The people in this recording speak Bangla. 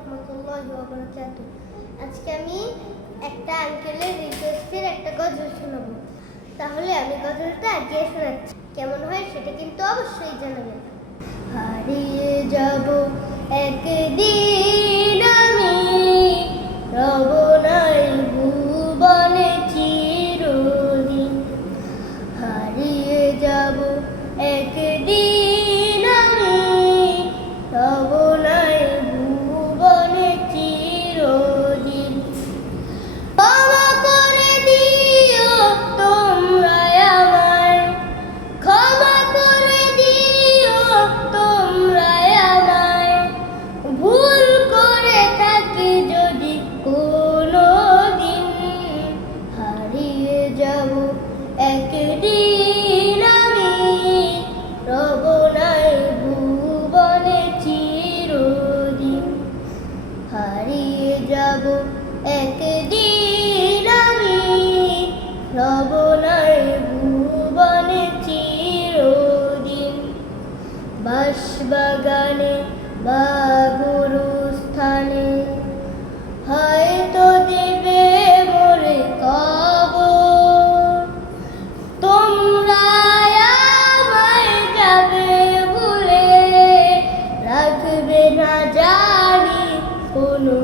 রহমতুল্লাহি ওয়া বারাকাতুহু। আজকে আমি একটা আঙ্কেলের রিকোয়েস্টের একটা গজল শোনাবো। তাহলে আমি গজলটা গিয়ে শোনাচ্ছি, কেমন হয় সেটা কিন্তু অবশ্যই জানাবেন। হারিয়ে যাব একদিন আমি, রব নাই ভুবনে চিরদিন। হারিয়ে যাব একদিন আমি, রব নাই ভুবনে চিরদিন। ক্ষমা করে দিও তোমরা আমায়, ক্ষমা করে দিও তোমরা আমায়, ভুল করে থাকি যদি কোনোদিন। হারিয়ে যাব একদিন আমি, রব নাই ভুবনে চিরদিন। হারিয়ে যাব একদিন আমি, রব নাই ভুবনে চিরদিন। বাঁশবাগানে বা গুরুস্থানে হয়তো দেবে মোরে কবর, তোমরা আমায় যাবে ভুলে, রাখবে না জানি কোনো